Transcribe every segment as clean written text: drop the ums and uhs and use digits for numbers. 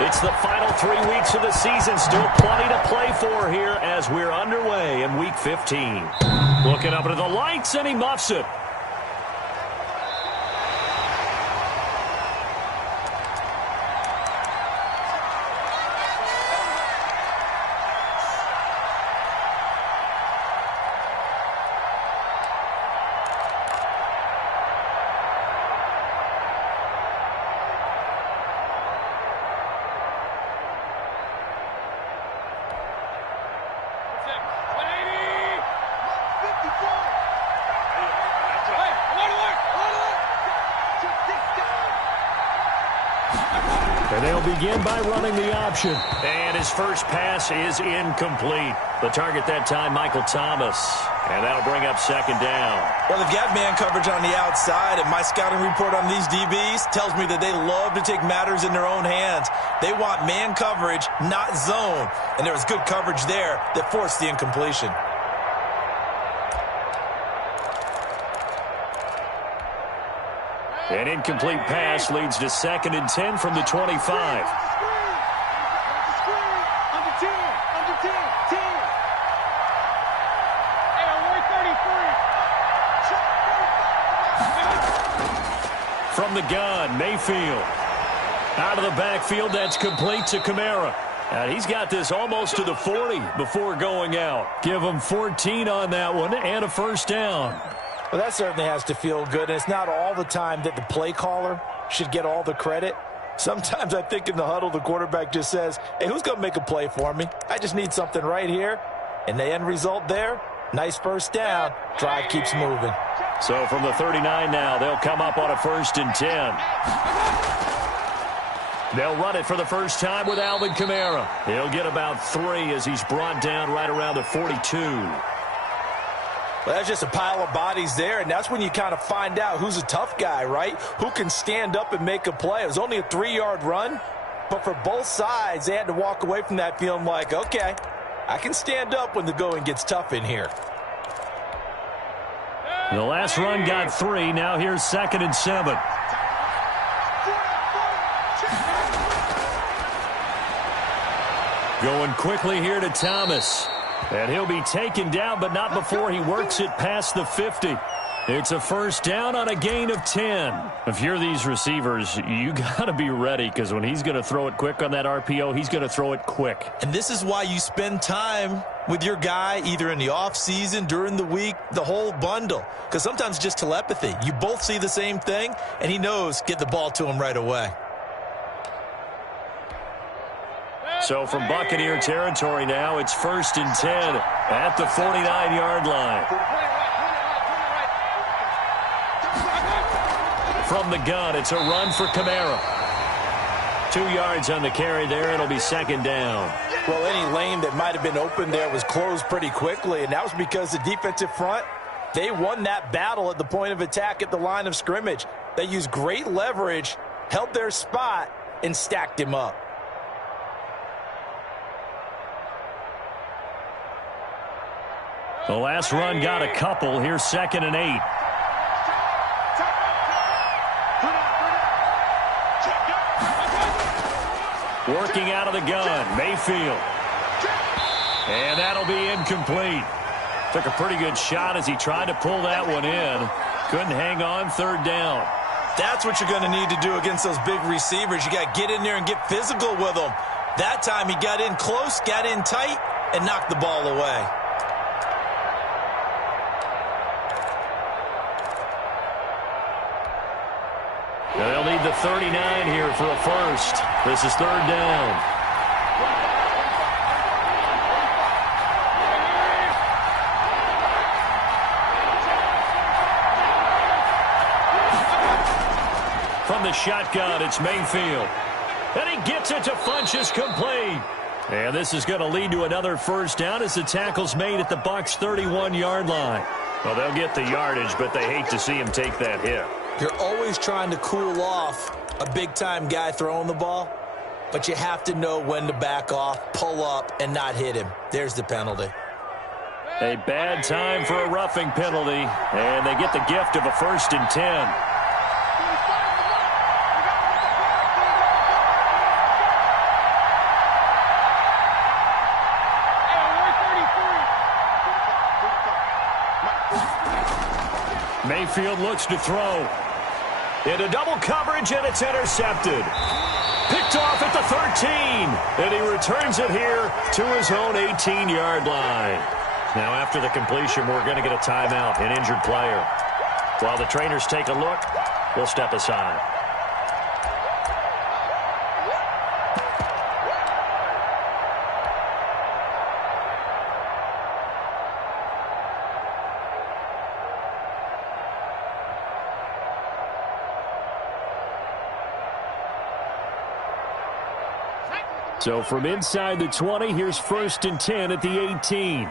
It's the final 3 weeks of the season. Still plenty to play for here as we're underway in Week 15. Looking up into the lights, and he muffs it. And they'll begin by running the option. And his first pass is incomplete. The target that time, Michael Thomas. And that'll bring up second down. Well, they've got man coverage on the outside, and my scouting report on these DBs tells me that they love to take matters in their own hands. They want man coverage, not zone. And there was good coverage there that forced the incompletion. An incomplete pass leads to 2nd and 10 from the 25. From the gun, Mayfield. Out of the backfield, that's complete to Kamara. And he's got this almost to the 40 before going out. Give him 14 on that one and a first down. Well, that certainly has to feel good, and it's not all the time that the play caller should get all the credit. Sometimes I think in the huddle, the quarterback just says, hey, who's going to make a play for me? I just need something right here. And the end result there, nice first down. Drive keeps moving. So from the 39 now, they'll come up on a 1st and 10. They'll run it for the first time with Alvin Kamara. He'll get about 3 as he's brought down right around the 42. Well, that's just a pile of bodies there, and that's when you kind of find out who's a tough guy, right? Who can stand up and make a play. It was only a 3-yard run, but for both sides, they had to walk away from that feeling like, okay, I can stand up when the going gets tough in here. The last run got 3. Now here's 2nd and 7. Going quickly here to Thomas. And he'll be taken down, but not before he works it past the 50. It's a first down on a gain of 10. If you're these receivers, you got to be ready, because when he's going to throw it quick on that RPO, he's going to throw it quick. And this is why you spend time with your guy either in the offseason, during the week, the whole bundle. Because sometimes it's just telepathy. You both see the same thing, and he knows get the ball to him right away. So from Buccaneer territory now, it's 1st and 10 at the 49-yard line. From the gun, it's a run for Kamara. 2 yards on the carry there. It'll be 2nd down. Well, any lane that might have been open there was closed pretty quickly, and that was because the defensive front, they won that battle at the point of attack at the line of scrimmage. They used great leverage, held their spot, and stacked him up. The last run got a couple. Here's 2nd and 8. Working out of the gun, Mayfield. And that'll be incomplete. Took a pretty good shot as he tried to pull that one in. Couldn't hang on, 3rd down. That's what you're going to need to do against those big receivers. You got to get in there and get physical with them. That time he got in close, got in tight, and knocked the ball away. They'll need the 39 here for a first. This is 3rd down. From the shotgun, it's Mayfield. And he gets it to Funchess, complete. And this is going to lead to another first down as the tackle's made at the Bucs' 31-yard line. Well, they'll get the yardage, but they hate to see him take that hit. You're always trying to cool off a big-time guy throwing the ball, but you have to know when to back off, pull up, and not hit him. There's the penalty. A bad time for a roughing penalty, and they get the gift of a 1st and 10. 2 Mayfield looks to throw. Into double coverage, and it's intercepted. Picked off at the 13. And he returns it here to his own 18-yard line. Now, after the completion, we're going to get a timeout, an injured player. While the trainers take a look, we'll step aside. So from inside the 20, here's 1st and 10 at the 18.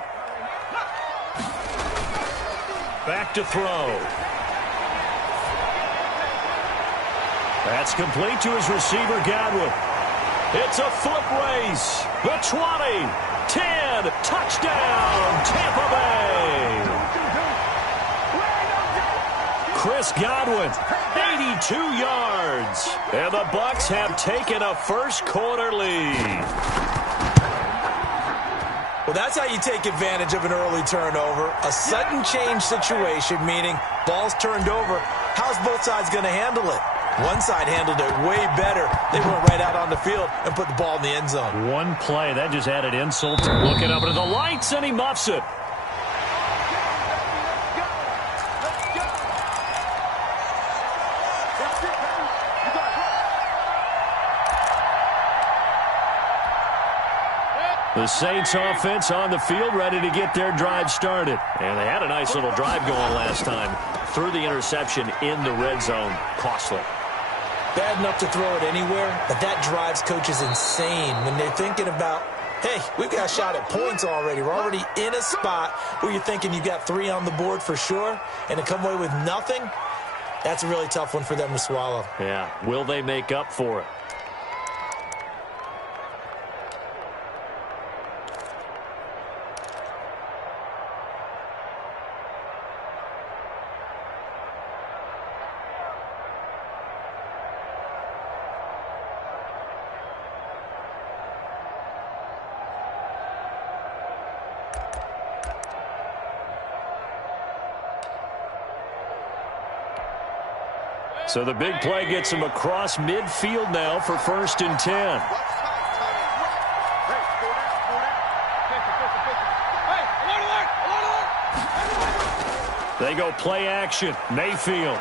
Back to throw. That's complete to his receiver, Godwin. It's a foot race. The 20, 10, touchdown, Tampa Bay. Chris Godwin, 82 yards. And the Bucs have taken a first-quarter lead. Well, that's how you take advantage of an early turnover. A sudden change situation, meaning ball's turned over. How's both sides going to handle it? One side handled it way better. They went right out on the field and put the ball in the end zone. One play, that just added insult. Looking up into the lights, and he muffs it. The Saints offense on the field, ready to get their drive started. And they had a nice little drive going last time. Threw the interception in the red zone. Costly. Bad enough to throw it anywhere, but that drives coaches insane when they're thinking about, hey, we've got a shot at points already. We're already in a spot where you're thinking you got 3 on the board for sure, and to come away with nothing, that's a really tough one for them to swallow. Yeah, will they make up for it? So the big play gets him across midfield now for 1st and 10. They go play action. Mayfield.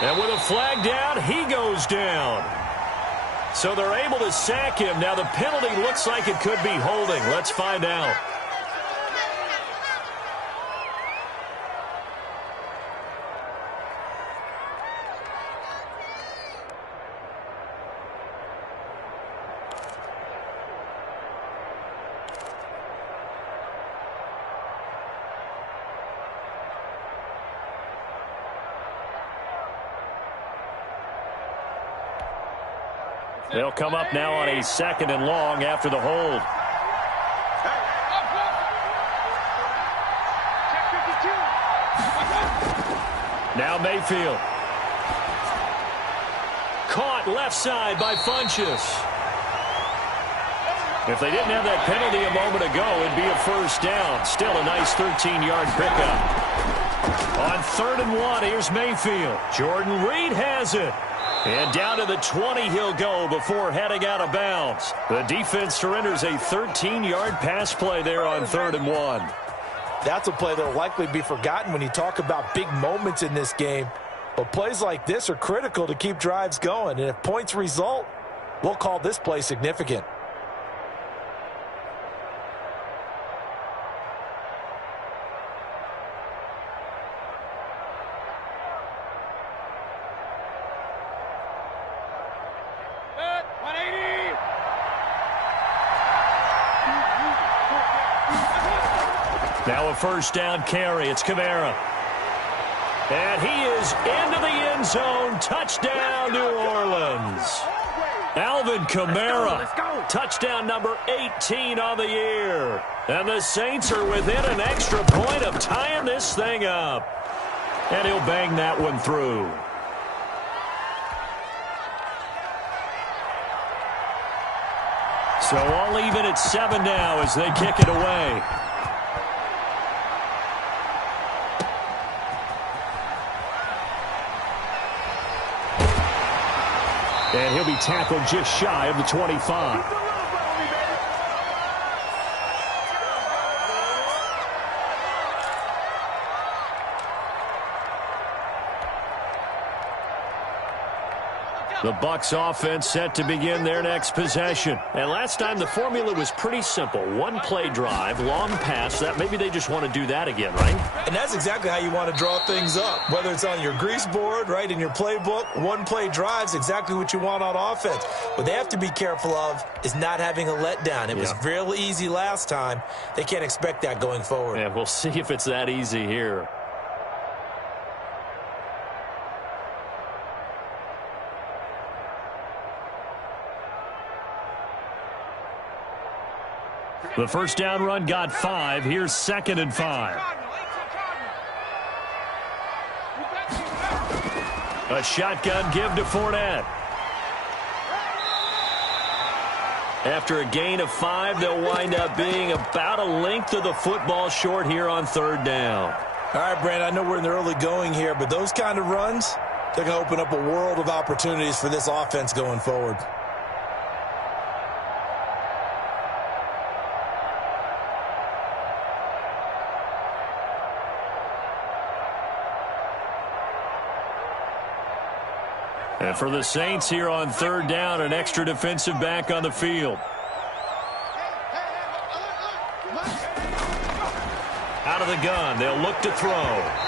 And with a flag down, he goes down. So they're able to sack him. Now the penalty looks like it could be holding. Let's find out. They'll come up now on a 2nd and long after the hold. Now Mayfield. Caught left side by Funchess. If they didn't have that penalty a moment ago, it'd be a 1st down. Still a nice 13-yard pickup. On 3rd and 1, here's Mayfield. Jordan Reed has it. And down to the 20 he'll go before heading out of bounds. The defense surrenders a 13-yard pass play there on 3rd and 1. That's a play that will likely be forgotten when you talk about big moments in this game. But plays like this are critical to keep drives going. And if points result, we'll call this play significant. Now a 1st down carry. It's Kamara. And he is into the end zone. Touchdown, New Orleans. Alvin Kamara. Touchdown number 18 on the year. And the Saints are within an extra point of tying this thing up. And he'll bang that one through. So all even at 7 now as they kick it away. And he'll be tackled just shy of the 25. The Bucs offense set to begin their next possession. And last time the formula was pretty simple. One play drive, long pass. That maybe they just want to do that again, right? And that's exactly how you want to draw things up. Whether it's on your grease board, right, in your playbook, one play drive's exactly what you want on offense. What they have to be careful of is not having a letdown. It was real easy last time. They can't expect that going forward. Yeah, we'll see if it's that easy here. The first down run got 5. Here's 2nd and 5. A shotgun give to Fournette. After a gain of 5, they'll wind up being about a length of the football short here on 3rd down. All right, Brandon, I know we're in the early going here, but those kind of runs, they're going to open up a world of opportunities for this offense going forward. And for the Saints here on 3rd down, an extra defensive back on the field. Out of the gun, they'll look to throw.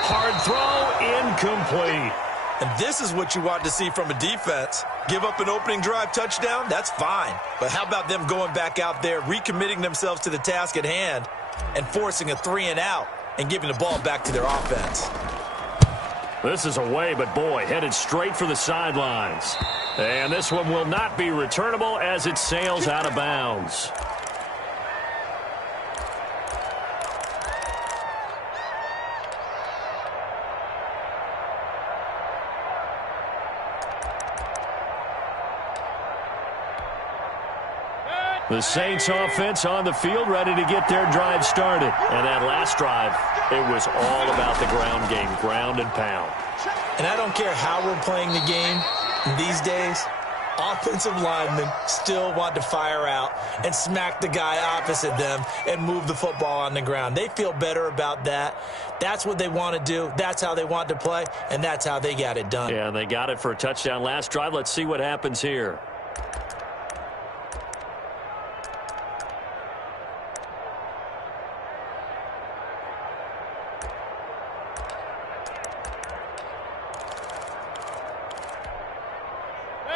Hard throw, incomplete. And this is what you want to see from a defense. Give up an opening drive touchdown, that's fine. But how about them going back out there, recommitting themselves to the task at hand, and forcing a 3-and-out and giving the ball back to their offense? This is away, but boy, headed straight for the sidelines. And this one will not be returnable as it sails out of bounds. The Saints offense on the field, ready to get their drive started. And that last drive, it was all about the ground game, ground and pound. And I don't care how we're playing the game these days, offensive linemen still want to fire out and smack the guy opposite them and move the football on the ground. They feel better about that. That's what they want to do. That's how they want to play, and that's how they got it done. Yeah, and they got it for a touchdown last drive. Let's see what happens here.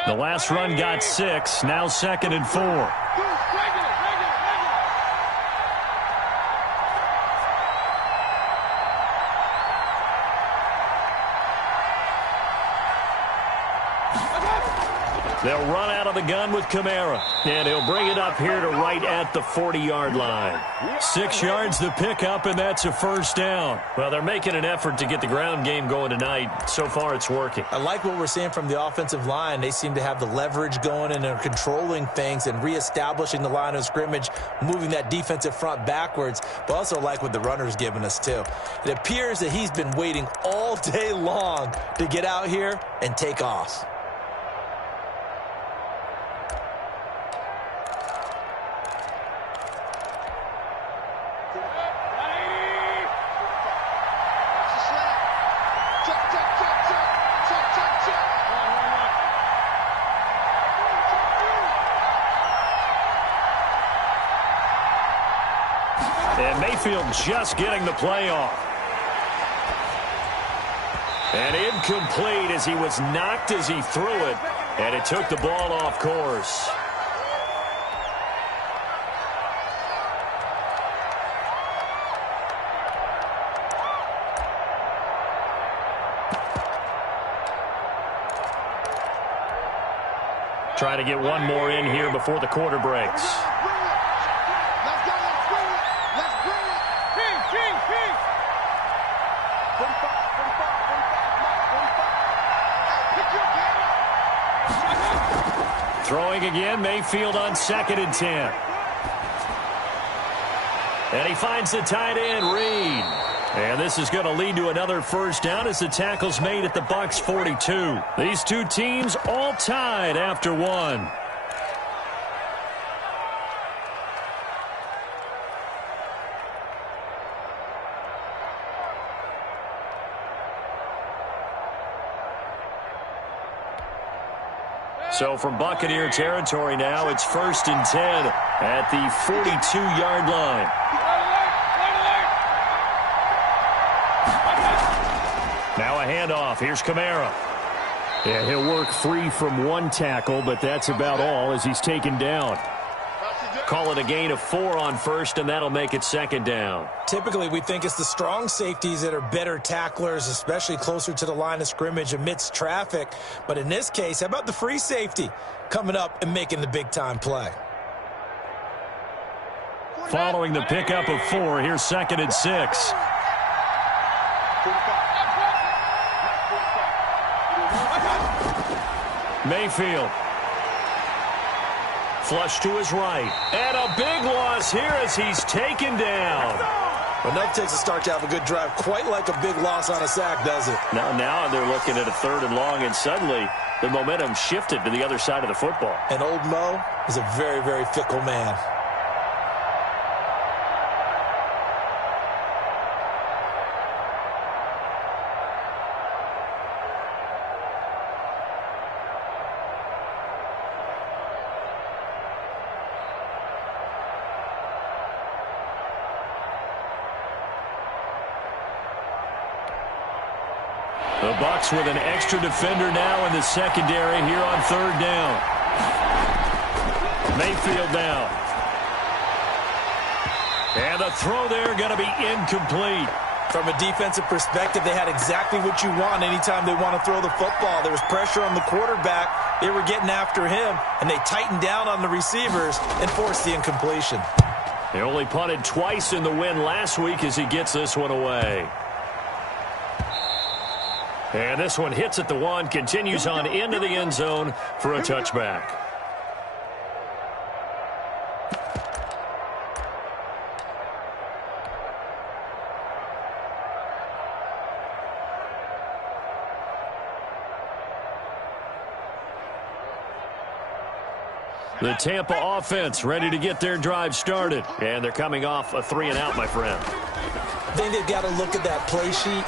The last run got 6, now 2nd and 4. They'll run out of the gun with Kamara, and he'll bring it up here to right at the 40-yard line. 6 yards the pickup, and that's a first down. Well, they're making an effort to get the ground game going tonight. So far, it's working. I like what we're seeing from the offensive line. They seem to have the leverage going and are controlling things and reestablishing the line of scrimmage, moving that defensive front backwards, but also like what the runner's giving us, too. It appears that he's been waiting all day long to get out here and take off. And Mayfield just getting the play off. And incomplete as he was knocked as he threw it. And it took the ball off course. Trying to get one more in here before the quarter breaks. Throwing again, Mayfield on 2nd and 10. And he finds the tight end, Reed. And this is going to lead to another first down as the tackle's made at the Bucs 42. These two teams all tied after one. So from Buccaneer territory now, it's 1st and 10 at the 42-yard line. Now a handoff. Here's Kamara. Yeah, he'll work free from one tackle, but that's about all as he's taken down. Call it a gain of 4 on first, and that'll make it 2nd down. Typically, we think it's the strong safeties that are better tacklers, especially closer to the line of scrimmage amidst traffic. But in this case, how about the free safety coming up and making the big-time play? Following the pickup of 4, here's 2nd and 6. Mayfield. Flush to his right. And a big loss here as he's taken down. Well, enough takes a start to have a good drive. Quite like a big loss on a sack, does it? Now they're looking at a 3rd and long, and suddenly the momentum shifted to the other side of the football. And old Mo is a very, very fickle man. The Bucs with an extra defender now in the secondary here on 3rd down. Mayfield down. And the throw there going to be incomplete. From a defensive perspective, they had exactly what you want anytime they want to throw the football. There was pressure on the quarterback. They were getting after him, and they tightened down on the receivers and forced the incompletion. They only punted twice in the win last week as he gets this one away. And this one hits at the 1, continues on into the end zone for a touchback. The Tampa offense ready to get their drive started. And they're coming off a 3-and-out, my friend. I think they've got to look at that play sheet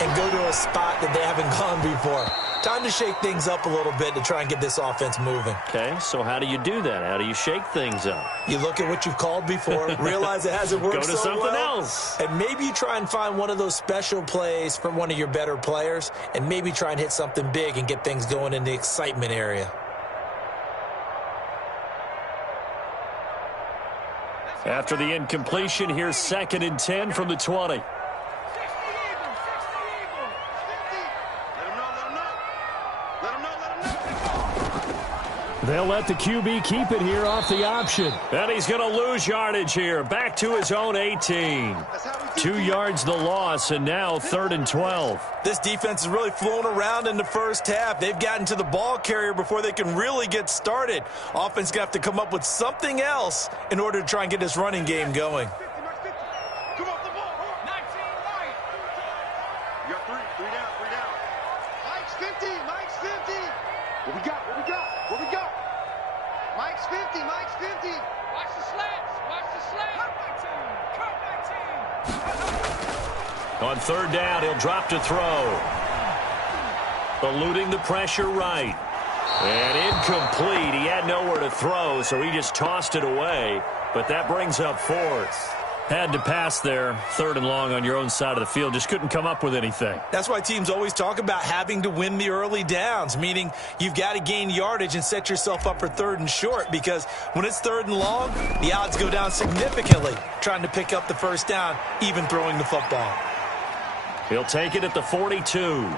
and go to a spot that they haven't gone before. Time to shake things up a little bit to try and get this offense moving. Okay, so how do you do that? How do you shake things up? You look at what you've called before, realize it hasn't worked so well. Go to something else. And maybe you try and find one of those special plays from one of your better players, and maybe try and hit something big and get things going in the excitement area. After the incompletion, here's 2nd and 10 from the 20. They'll let the QB keep it here off the option. And he's going to lose yardage here. Back to his own 18. 2 yards the loss, and now 3rd and 12. This defense has really flown around in the first half. They've gotten to the ball carrier before they can really get started. Offense going to have to come up with something else in order to try and get this running game going. On 3rd down, he'll drop to throw. Eluding the pressure right. And incomplete. He had nowhere to throw, so he just tossed it away. But that brings up 4th. Had to pass there. 3rd and long on your own side of the field. Just couldn't come up with anything. That's why teams always talk about having to win the early downs, meaning you've got to gain yardage and set yourself up for 3rd and short, because when it's 3rd and long, the odds go down significantly trying to pick up the first down, even throwing the football. He'll take it at the 42.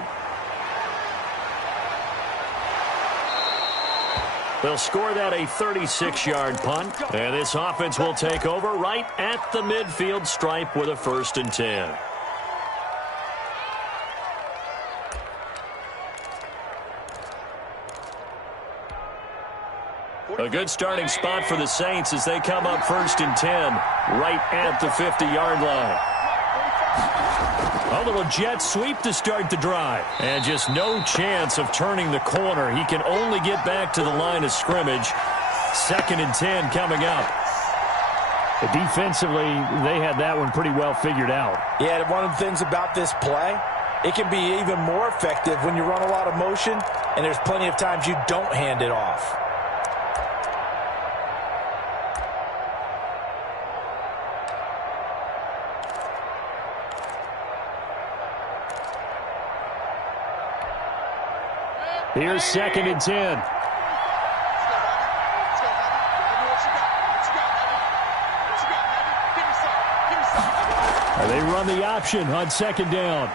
They'll score that a 36-yard punt. And this offense will take over right at the midfield stripe with a 1st and 10. A good starting spot for the Saints as they come up 1st and 10 right at the 50-yard line. A little jet sweep to start the drive. And just no chance of turning the corner. He can only get back to the line of scrimmage. 2nd and 10 coming up. Defensively, they had that one pretty well figured out. Yeah, one of the things about this play, it can be even more effective when you run a lot of motion, and there's plenty of times you don't hand it off. Here's 2nd and 10. They run the option on 2nd down.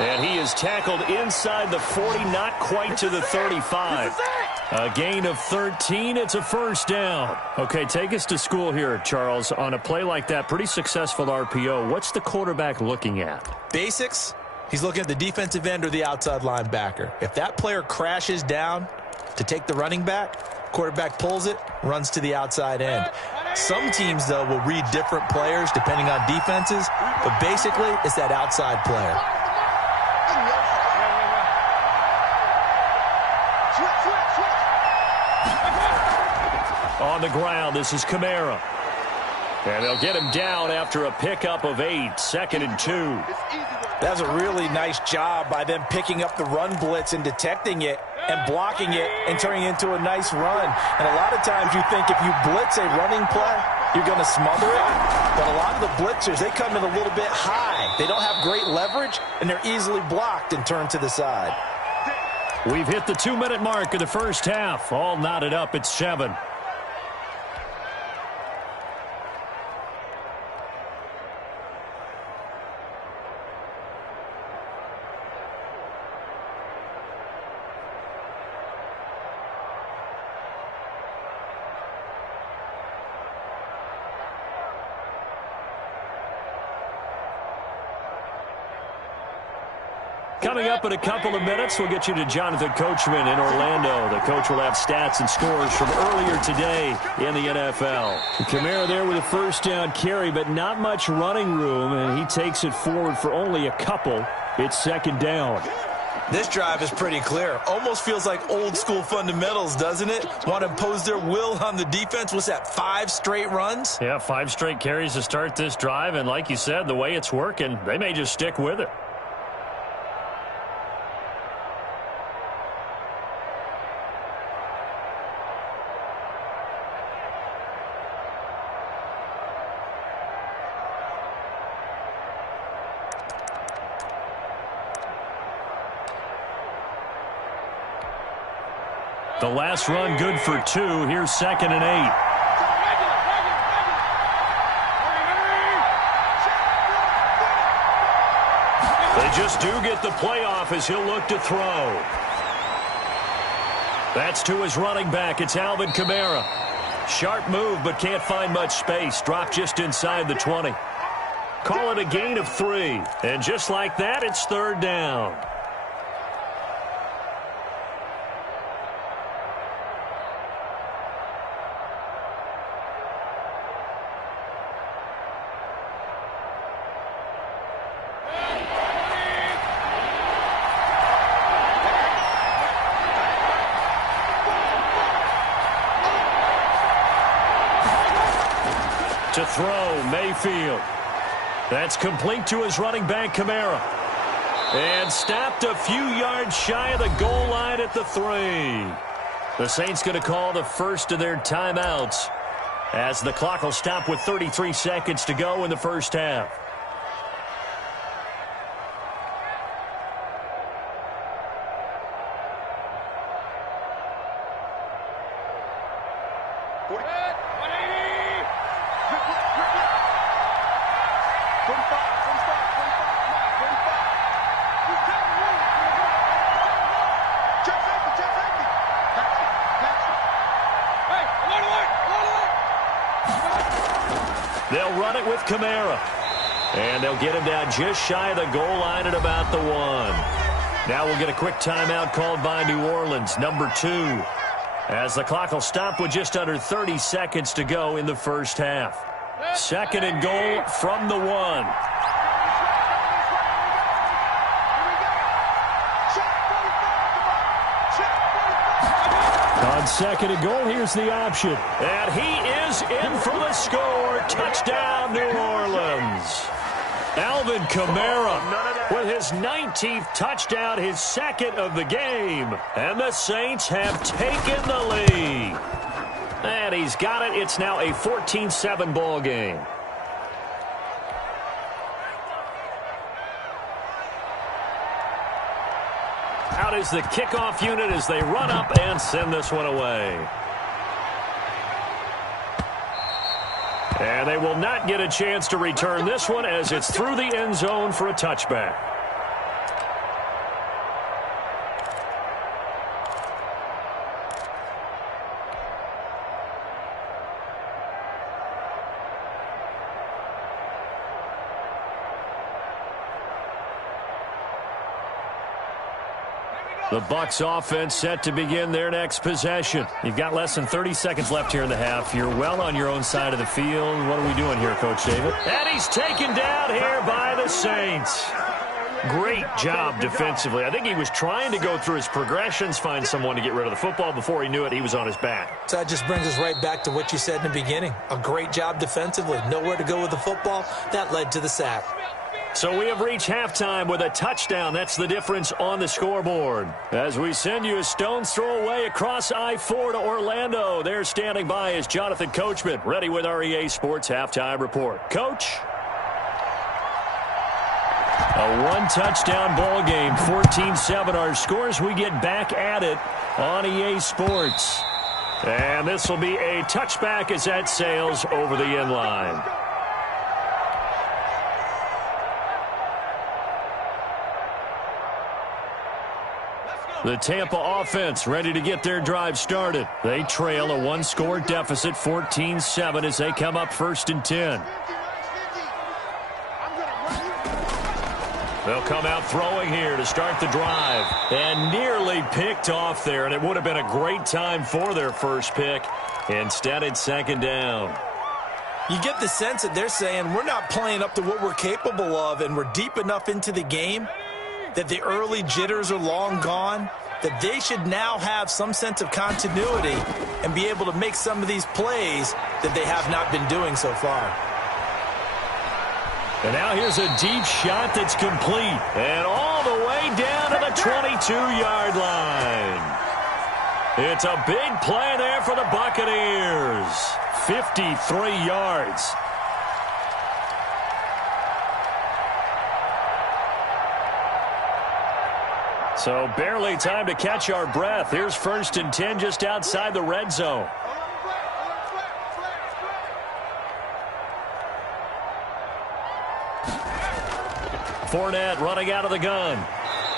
And he is tackled inside the 40, not quite to the 35. A gain of 13. It's a 1st down. Okay, take us to school here, Charles. On a play like that, pretty successful RPO. What's the quarterback looking at? Basics. He's looking at the defensive end or the outside linebacker. If that player crashes down to take the running back, quarterback pulls it, runs to the outside end. Some teams, though, will read different players depending on defenses, but basically it's that outside player. On the ground, this is Kamara. And they'll get him down after a pickup of 8, 2nd and 2. That's a really nice job by them picking up the run blitz and detecting it and blocking it and turning it into a nice run. And a lot of times you think if you blitz a running play, you're going to smother it. But a lot of the blitzers, they come in a little bit high. They don't have great leverage, and they're easily blocked and turned to the side. We've hit the 2-minute mark of the first half. All knotted up at 7. Coming up in a couple of minutes, we'll get you to Jonathan Coachman in Orlando. The coach will have stats and scores from earlier today in the NFL. Kamara there with a 1st down carry, but not much running room, and he takes it forward for only a couple. It's 2nd down. This drive is pretty clear. Almost feels like old school fundamentals, doesn't it? Want to impose their will on the defense. What's that, 5 straight runs? Yeah, 5 straight carries to start this drive, and like you said, the way it's working, they may just stick with it. The last run good for 2. Here's 2nd and 8. They just do get the playoff as he'll look to throw. That's to his running back. It's Alvin Kamara. Sharp move, but can't find much space. Dropped just inside the 20. Call it a gain of 3. And just like that, it's 3rd down. To throw, Mayfield. That's complete to his running back, Kamara. And stopped a few yards shy of the goal line at the 3. The Saints going to call the first of their timeouts as the clock will stop with 33 seconds to go in the first half. They'll run it with Kamara. And they'll get him down just shy of the goal line at about the 1. Now we'll get a quick timeout called by New Orleans, number 2. As the clock will stop with just under 30 seconds to go in the first half. 2nd and goal from the 1. On second and goal, here's the option. And he is in for the score. Touchdown, New Orleans. Alvin Kamara with his 19th touchdown, his second of the game. And the Saints have taken the lead. And he's got it. It's now a 14-7 ball game. Out is the kickoff unit as they run up and send this one away. And they will not get a chance to return this one as it's through the end zone for a touchback. The Bucs offense set to begin their next possession. You've got less than 30 seconds left here in the half. You're well on your own side of the field. What are we doing here, Coach David? And he's taken down here by the Saints. Great job defensively. I think he was trying to go through his progressions, find someone to get rid of the football. Before he knew it, he was on his back. So that just brings us right back to what you said in the beginning. A great job defensively. Nowhere to go with the football. That led to the sack. So we have reached halftime with a touchdown. That's the difference on the scoreboard. As we send you a stone's throw away across I-4 to Orlando. There standing by is Jonathan Coachman, ready with our EA Sports Halftime Report. Coach? A one-touchdown ball game, 14-7 our scores. We get back at it on EA Sports. And this will be a touchback as that sails over the end line. The Tampa offense ready to get their drive started. They trail a one-score deficit, 14-7, as they come up first and 10. They'll come out throwing here to start the drive. And nearly picked off there, and it would have been a great time for their first pick. Instead, it's second down. You get the sense that they're saying we're not playing up to what we're capable of, and we're deep enough into the game that the early jitters are long gone, that they should now have some sense of continuity and be able to make some of these plays that they have not been doing so far. And now here's a deep shot that's complete. And all the way down to the 22-yard line. It's a big play there for the Buccaneers. 53 yards. So barely time to catch our breath. Here's first and 10 just outside the red zone. Fournette running out of the gun.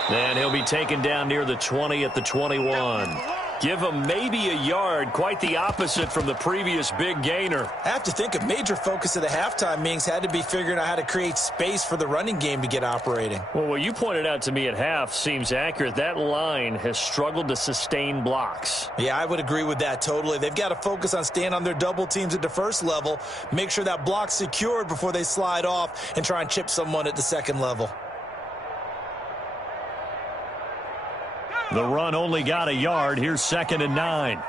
And he'll be taken down near the 20 at the 21. Give him maybe a yard, quite the opposite from the previous big gainer. I have to think a major focus of the halftime meetings had to be figuring out how to create space for the running game to get operating. Well, what you pointed out to me at half seems accurate. That line has struggled to sustain blocks. Yeah, I would agree with that totally. They've got to focus on staying on their double teams at the first level, make sure that block's secured before they slide off and try and chip someone at the second level. The run only got a yard. Here's second and 9.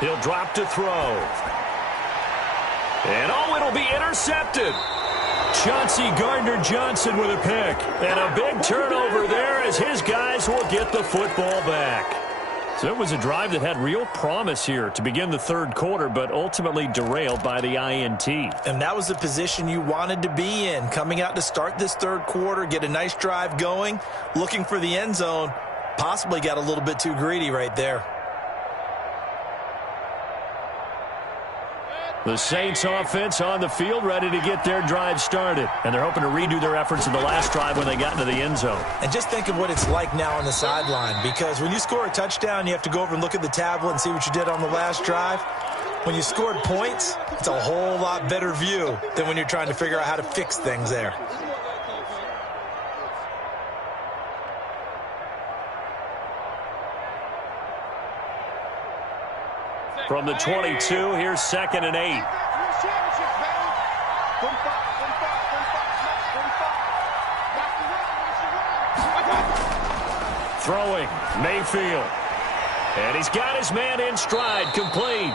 He'll drop to throw. And it'll be intercepted. Chauncey Gardner-Johnson with a pick. And a big turnover there as his guys will get the football back. So it was a drive that had real promise here to begin the third quarter, but ultimately derailed by the INT. And that was the position you wanted to be in, coming out to start this third quarter, get a nice drive going, looking for the end zone. Possibly got a little bit too greedy right there. The Saints offense on the field ready to get their drive started. And they're hoping to redo their efforts in the last drive when they got into the end zone. And just think of what it's like now on the sideline, because when you score a touchdown, you have to go over and look at the tablet and see what you did on the last drive. When you scored points, it's a whole lot better view than when you're trying to figure out how to fix things there. From the 22, here's second and 8. Throwing, Mayfield. And he's got his man in stride, complete.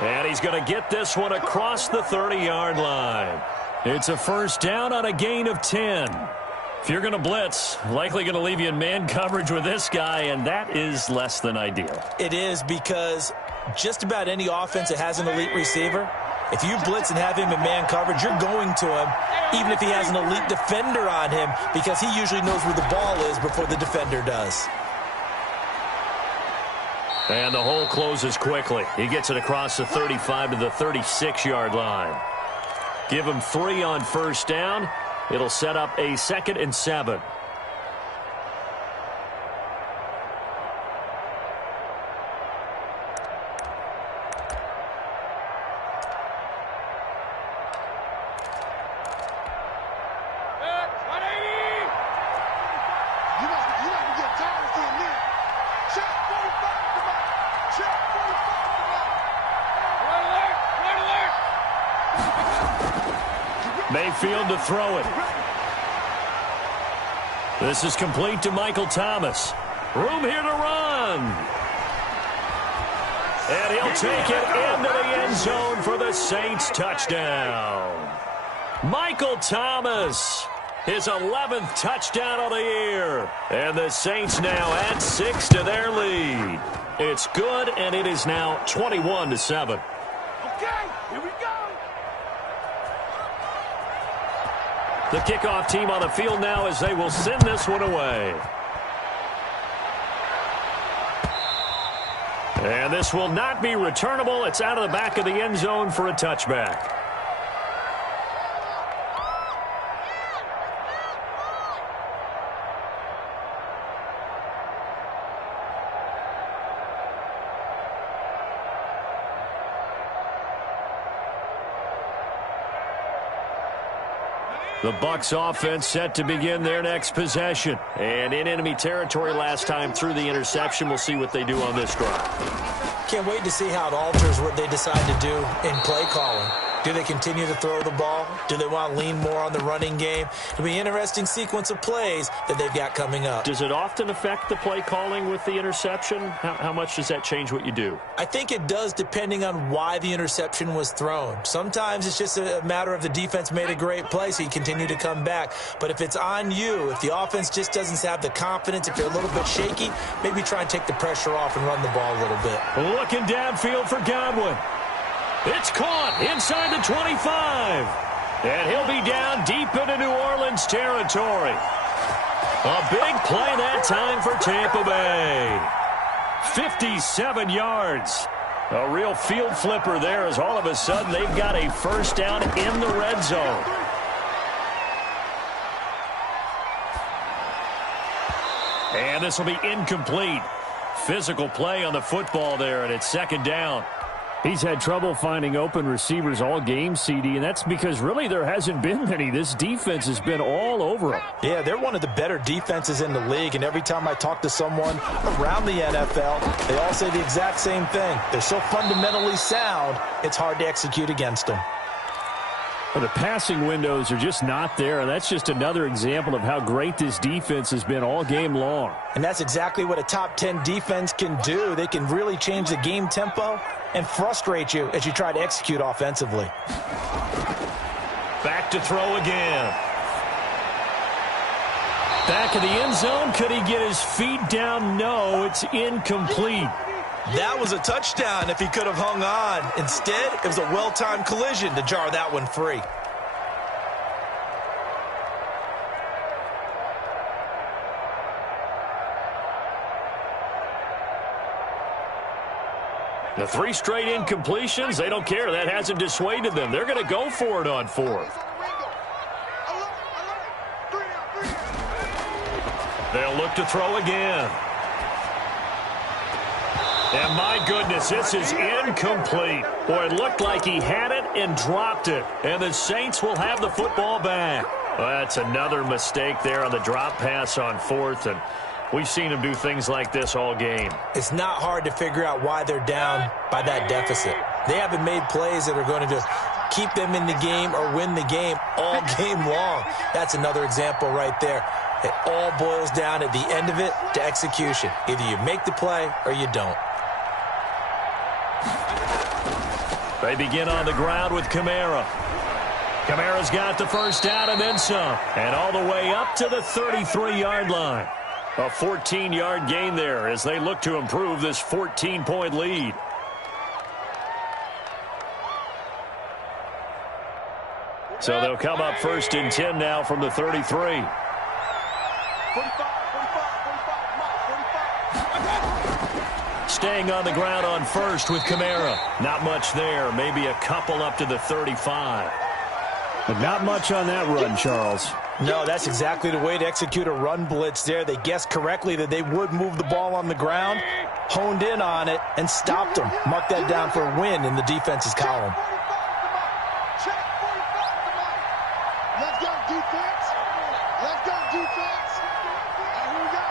And he's going to get this one across the 30-yard line. It's a first down on a gain of 10. If you're going to blitz, likely going to leave you in man coverage with this guy, and that is less than ideal. It is, because just about any offense that has an elite receiver, if you blitz and have him in man coverage, you're going to him, even if he has an elite defender on him, because he usually knows where the ball is before the defender does. And the hole closes quickly. He gets it across the 35 to the 36-yard line. Give him 3 on first down. It'll set up a 2nd and 7. Mayfield to throw it. This is complete to Michael Thomas. Room here to run. And he'll take it into the end zone for the Saints touchdown. Michael Thomas, his 11th touchdown of the year. And the Saints now add 6 to their lead. It's good, and it is now 21-7. Okay, here we go. The kickoff team on the field now as they will send this one away. And this will not be returnable. It's out of the back of the end zone for a touchback. The Bucs offense set to begin their next possession. And in enemy territory last time through the interception. We'll see what they do on this drive. Can't wait to see how it alters what they decide to do in play calling. Do they continue to throw the ball? Do they want to lean more on the running game? It'll be an interesting sequence of plays that they've got coming up. Does it often affect the play calling with the interception? How much does that change what you do? I think it does, depending on why the interception was thrown. Sometimes it's just a matter of the defense made a great play, so you continue to come back. But if it's on you, if the offense just doesn't have the confidence, if you're a little bit shaky, maybe try and take the pressure off and run the ball a little bit. Looking downfield for Godwin. It's caught inside the 25. And he'll be down deep into New Orleans territory. A big play that time for Tampa Bay. 57 yards. A real field flipper there as all of a sudden they've got a first down in the red zone. And this will be incomplete. Physical play on the football there, and it's 2nd down. He's had trouble finding open receivers all game, CD, and that's because really there hasn't been many. This defense has been all over him. Yeah, they're one of the better defenses in the league, and every time I talk to someone around the NFL, they all say the exact same thing. They're so fundamentally sound, it's hard to execute against them. Well, the passing windows are just not there, and that's just another example of how great this defense has been all game long. And that's exactly what a top 10 defense can do. They can really change the game tempo and frustrate you as you try to execute offensively. Back to throw again. Back of the end zone. Could he get his feet down? No, it's incomplete. That was a touchdown if he could have hung on. Instead, it was a well-timed collision to jar that one free. The 3 straight incompletions, they don't care. That hasn't dissuaded them. They're going to go for it on 4th. They'll look to throw again. And my goodness, this is incomplete. Boy, it looked like he had it and dropped it. And the Saints will have the football back. Well, that's another mistake there on the drop pass on 4th. And we've seen him do things like this all game. It's not hard to figure out why they're down by that deficit. They haven't made plays that are going to just keep them in the game or win the game all game long. That's another example right there. It all boils down at the end of it to execution. Either you make the play or you don't. They begin on the ground with Kamara. Kamara's got the first down and then some. And all the way up to the 33-yard line. A 14-yard gain there as they look to improve this 14-point lead. So they'll come up 1st and 10 now from the 33. Staying on the ground on first with Kamara. Not much there. Maybe a couple up to the 35. But not much on that run, Charles. No, that's exactly the way to execute a run blitz there. They guessed correctly that they would move the ball on the ground, honed in on it, and stopped them. Mark that down for a win in the defense's column. Let's go, defense. Let's go, defense. And here we go.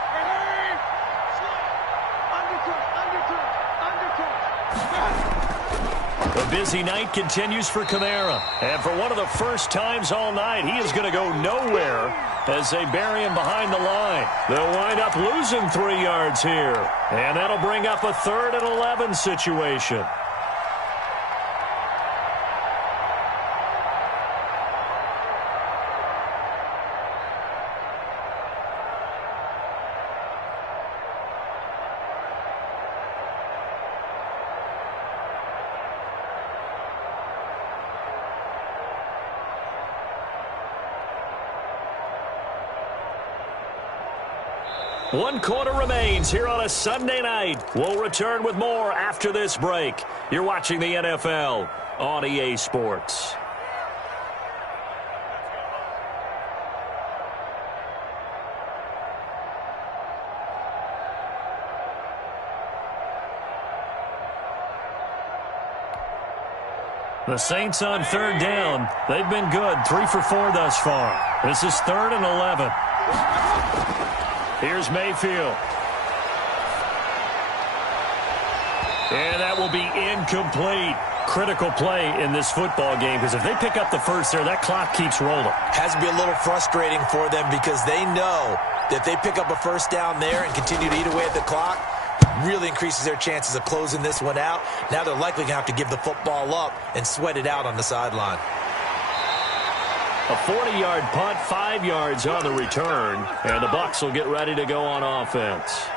The busy night continues for Kamara. And for one of the first times all night, he is going to go nowhere as they bury him behind the line. They'll wind up losing 3 yards here. And that'll bring up a 3rd and 11 situation. One quarter remains here on a Sunday night. We'll return with more after this break. You're watching the NFL on EA Sports. The Saints on 3rd down. They've been good. 3 for 4 thus far. This is 3rd and 11. Here's Mayfield. And that will be incomplete. Critical play in this football game because if they pick up the first there, that clock keeps rolling. Has to be a little frustrating for them because they know that if they pick up a first down there and continue to eat away at the clock, really increases their chances of closing this one out. Now they're likely going to have to give the football up and sweat it out on the sideline. A 40-yard punt, 5 yards on the return, and the Bucs will get ready to go on offense.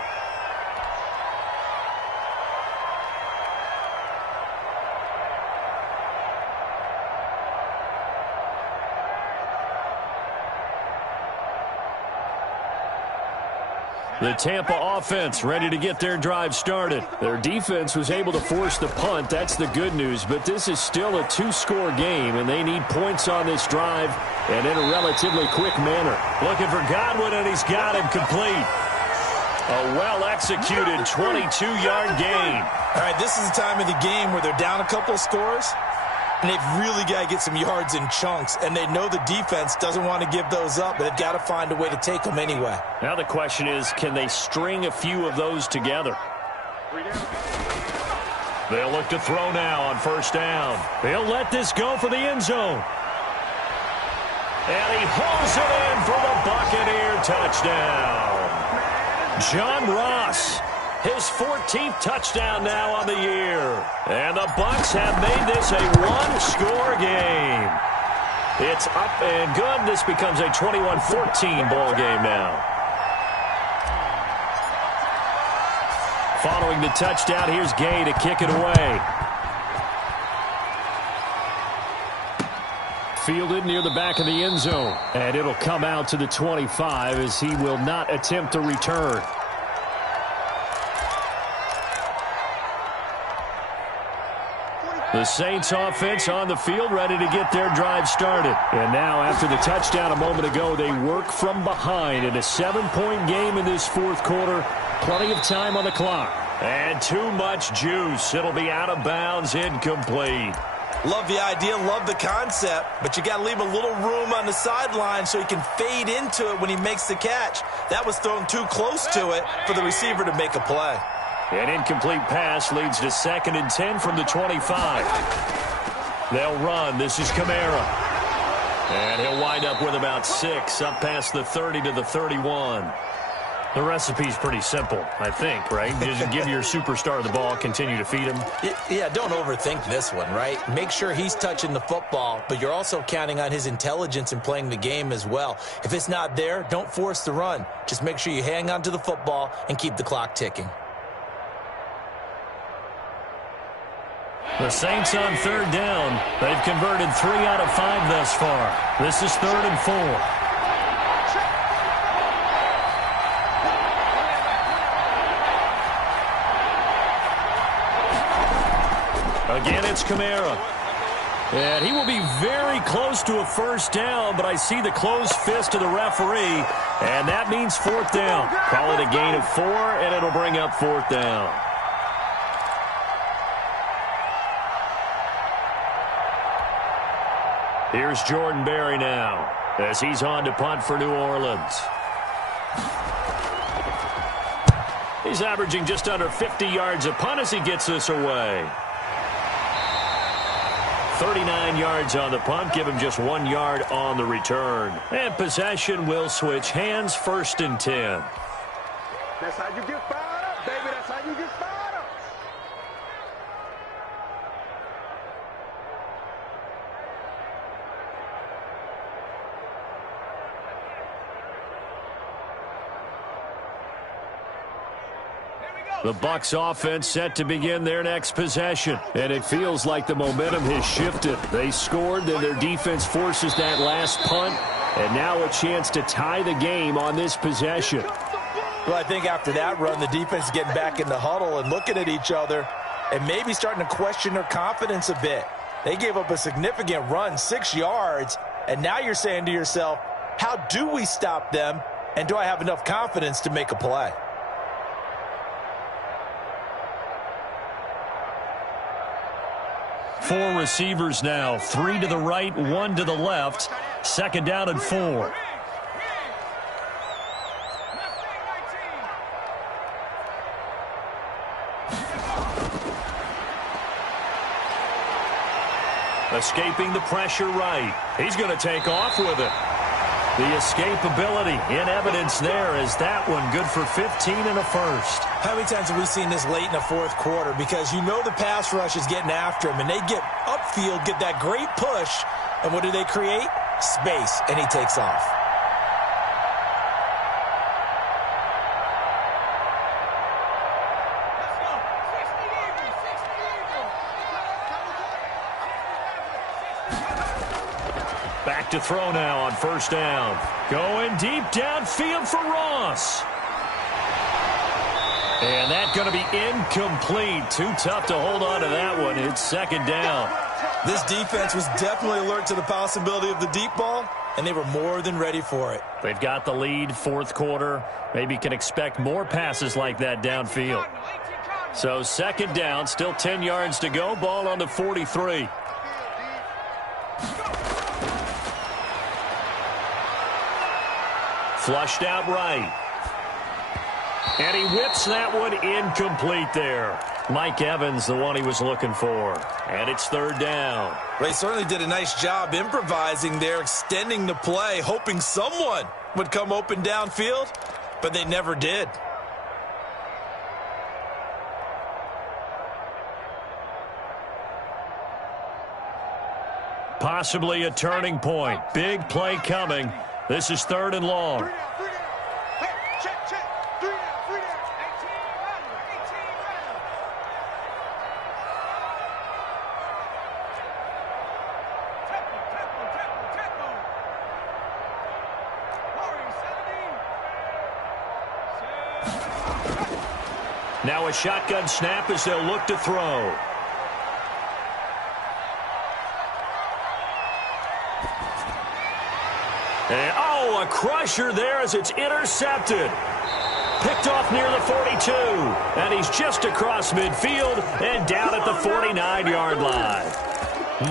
The Tampa offense ready to get their drive started. Their defense was able to force the punt. That's the good news. But this is still a 2-score game, and they need points on this drive and in a relatively quick manner. Looking for Godwin, and he's got him complete. A well-executed 22-yard gain. All right, this is the time of the game where they're down a couple of scores, and they've really got to get some yards in chunks, and they know the defense doesn't want to give those up, but they've got to find a way to take them anyway. Now the question is, can they string a few of those together? They'll look to throw now on 1st down. They'll let this go for the end zone. And he hauls it in for the Buccaneer touchdown. John Ross, his 14th touchdown now on the year. And the Bucs have made this a 1-score game. It's up and good. This becomes a 21-14 ball game now. Following the touchdown, here's Gay to kick it away. Fielded near the back of the end zone. And it'll come out to the 25 as he will not attempt to return. The Saints offense on the field ready to get their drive started. And now after the touchdown a moment ago, they work from behind in a 7-point game in this 4th quarter. Plenty of time on the clock. And too much juice. It'll be out of bounds, incomplete. Love the idea, love the concept, but you got to leave a little room on the sideline so he can fade into it when he makes the catch. That was thrown too close to it for the receiver to make a play. An incomplete pass leads to 2nd and 10 from the 25. They'll run. This is Kamara. And he'll wind up with about 6, up past the 30 to the 31. The recipe's pretty simple, I think, right? Just give your superstar the ball, continue to feed him. Yeah, don't overthink this one, right? Make sure he's touching the football, but you're also counting on his intelligence in playing the game as well. If it's not there, don't force the run. Just make sure you hang on to the football and keep the clock ticking. The Saints on 3rd down. They've converted 3 out of 5 thus far. This is 3rd and 4. Again, it's Kamara. And he will be very close to a first down, but I see the closed fist of the referee, and that means 4th down. Call it a gain of 4, and it'll bring up 4th down. Here's Jordan Berry now as he's on to punt for New Orleans. He's averaging just under 50 yards a punt as he gets this away. 39 yards on the punt, give him just 1 yard on the return. And possession will switch hands, 1st and 10. That's how you get fired up, baby. That's how you get fired up. The Bucs offense set to begin their next possession. And it feels like the momentum has shifted. They scored, then their defense forces that last punt. And now a chance to tie the game on this possession. Well, I think after that run, the defense is getting back in the huddle and looking at each other and maybe starting to question their confidence a bit. They gave up a significant run, 6 yards, and now you're saying to yourself, how do we stop them, and do I have enough confidence to make a play? Four receivers now, 3 to the right, 1 to the left. 2nd down and 4. Escaping the pressure right. He's going to take off with it. The escapability in evidence there as that one good for 15 and a first. How many times have we seen this late in the 4th quarter? Because you know the pass rush is getting after him, and they get upfield, get that great push, and what do they create? Space, and he takes off. Back to throw now on 1st down. Going deep downfield for Ross. And that's going to be incomplete. Too tough to hold on to that one. It's 2nd down. This defense was definitely alert to the possibility of the deep ball, and they were more than ready for it. They've got the lead, 4th quarter. Maybe can expect more passes like that downfield. So 2nd down, still 10 yards to go. Ball on the 43. Flushed out right. And he whips that one incomplete there. Mike Evans, the one he was looking for. And it's 3rd down. They certainly did a nice job improvising there, extending the play, hoping someone would come open downfield, but they never did. Possibly a turning point. Big play coming. This is 3rd and long. Now a shotgun snap as they'll look to throw. And, a crusher there as it's intercepted. Picked off near the 42. And he's just across midfield and down at the 49-yard line.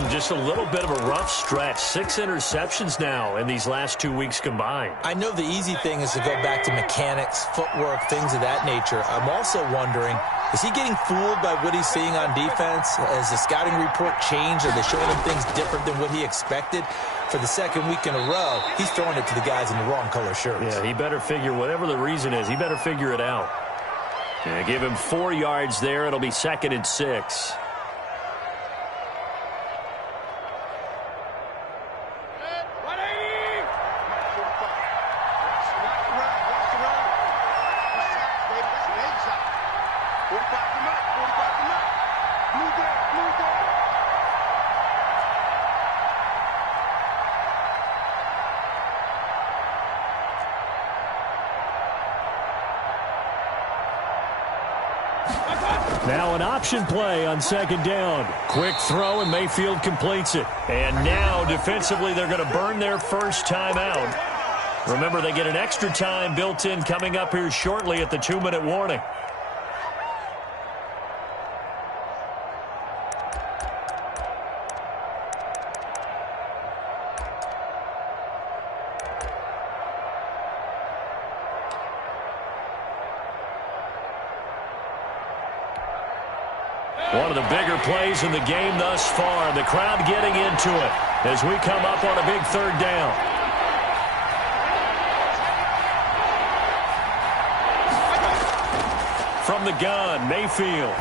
Just a little bit of a rough stretch. 6 interceptions now in these last 2 weeks combined. I know the easy thing is to go back to mechanics, footwork, things of that nature. I'm also wondering, Is he getting fooled by what he's seeing on defense? Has the scouting report changed? Are they showing him things different than what he expected? For the second week in a row, he's throwing it to the guys in the wrong color shirts. Yeah, he better figure, whatever the reason is, he better figure it out. Yeah, give him 4 yards there. It'll be 2nd and 6. Now an option play on 2nd down. Quick throw, and Mayfield completes it. And now, defensively, they're going to burn their first time out. Remember, they get an extra time built in coming up here shortly at the 2-minute warning. One of the bigger plays in the game thus far. The crowd getting into it as we come up on a big 3rd down. From the gun, Mayfield.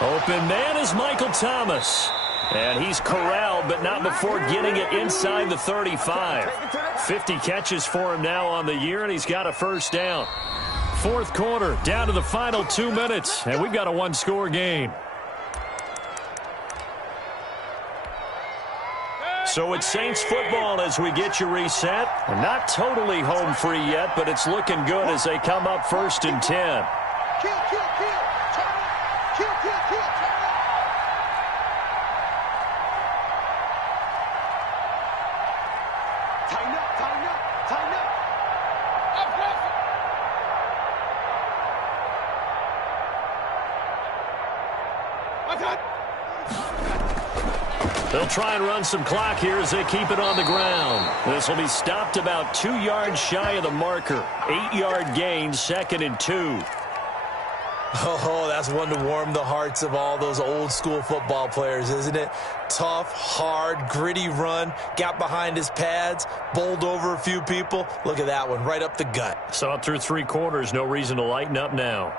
Open man is Michael Thomas. And he's corralled, but not before getting it inside the 35. 50 catches for him now on the year, and he's got a first down. 4th quarter, down to the final 2 minutes, and we've got a 1-score game. So it's Saints football as we get you reset. And not totally home free yet, but it's looking good as they come up 1st and 10. Kill, kill, kill. Turn it. Kill, kill, kill. Turn it. Tighten up, tighten up, tighten up. Up, up. They'll try and run some clock here as they keep it on the ground. This will be stopped about 2 yards shy of the marker. 8-yard gain, 2nd and 2. Oh, that's one to warm the hearts of all those old school football players, isn't it? Tough, hard, gritty run. Got behind his pads, bowled over a few people. Look at that one, right up the gut. Saw it through 3 quarters. No reason to lighten up now.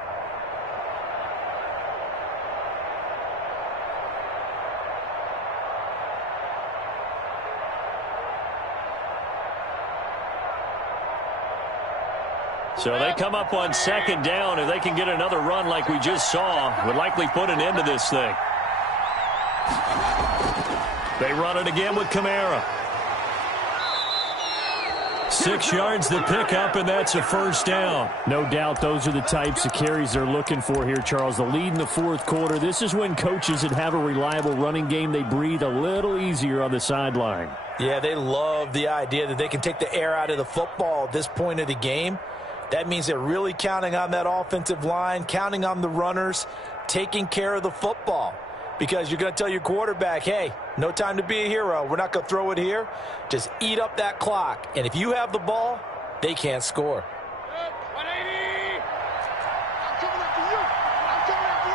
So they come up on 2nd down. If they can get another run like we just saw, would likely put an end to this thing. They run it again with Kamara. 6 yards the pickup, and that's a first down. No doubt those are the types of carries they're looking for here, Charles. The lead in the 4th quarter. This is when coaches that have a reliable running game, they breathe a little easier on the sideline. Yeah, they love the idea that they can take the air out of the football at this point of the game. That means they're really counting on that offensive line, counting on the runners, taking care of the football. Because you're going to tell your quarterback, hey, no time to be a hero. We're not going to throw it here. Just eat up that clock. And if you have the ball, they can't score. I'm coming after you. I'm coming after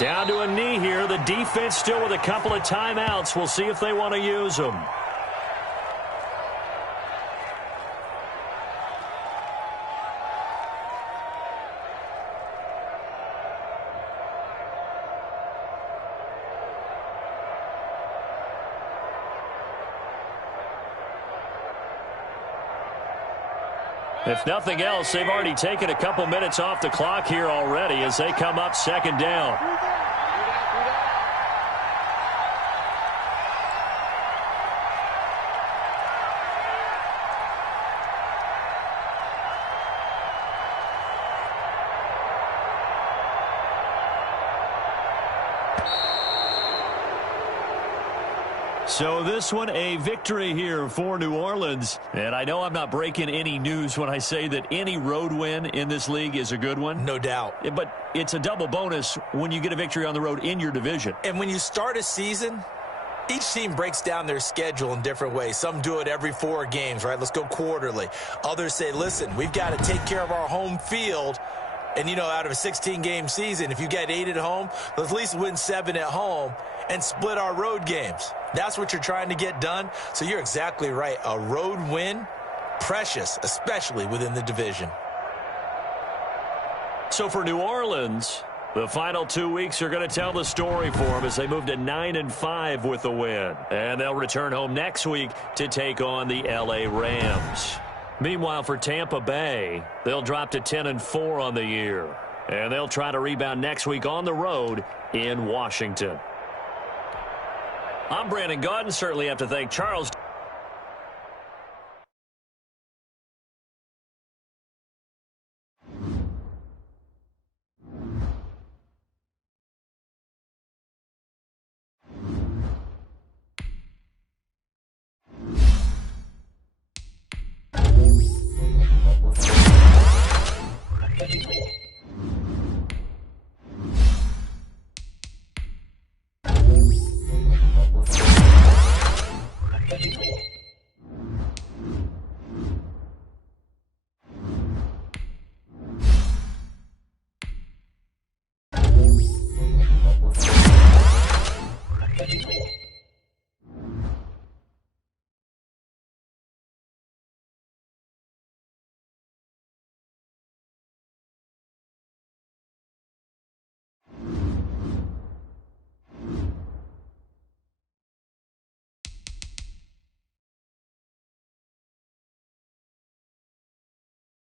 you. Down to a knee here. The defense still with a couple of timeouts. We'll see if they want to use them. If nothing else, they've already taken a couple minutes off the clock here already as they come up 2nd down. So this one, a victory here for New Orleans. And I know I'm not breaking any news when I say that any road win in this league is a good one. No doubt. But it's a double bonus when you get a victory on the road in your division. And when you start a season Each team breaks down their schedule in different ways. Some do it every 4 games, right? Let's go quarterly. Others say, listen, we've got to take care of our home field. And, you know, out of a 16-game season, if you get 8 at home, let's at least win 7 at home and split our road games. That's what you're trying to get done. So you're exactly right. A road win, precious, especially within the division. So for New Orleans, the final 2 weeks are going to tell the story for them as they move to 9-5 with a win. And they'll return home next week to take on the L.A. Rams. Meanwhile, for Tampa Bay, they'll drop to 10-4 on the year. And they'll try to rebound next week on the road in Washington. I'm Brandon Gaudin. Certainly have to thank Charles